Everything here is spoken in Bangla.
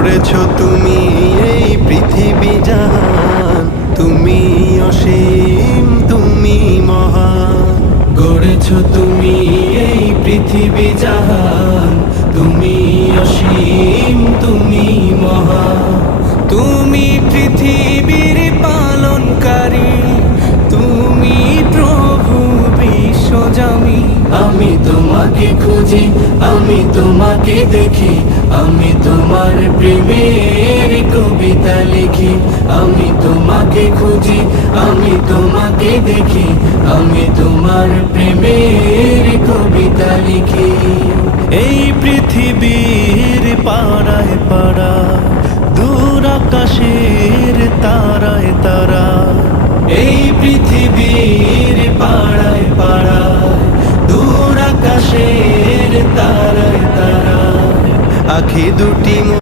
গড়েছ তুমি এই পৃথিবী জাহান, তুমি অসীম, তুমি মহান। গড়েছ তুমি এই পৃথিবী জাহান, তুমি অসীম, তুমি মহান। তুমি পৃথিবীর পালনকারী, তুমি প্রভু বিশ্বজামি। আমি তোমাকে খুঁজি, আমি তোমাকে দেখি, আমি তোমার প্রেমের কবিতা লিখি। আমি তোমাকে খুঁজি, আমি তোমাকে দেখি, আমি তোমার প্রেমের কবিতা লিখি। এই পৃথিবীর পাড়ায় পাড়া, দূর আকাশের তারায় তারা। এই পৃথিবীর পাড়ায় পাড়া, দূর আকাশের তারায় তারা। আখি দুটি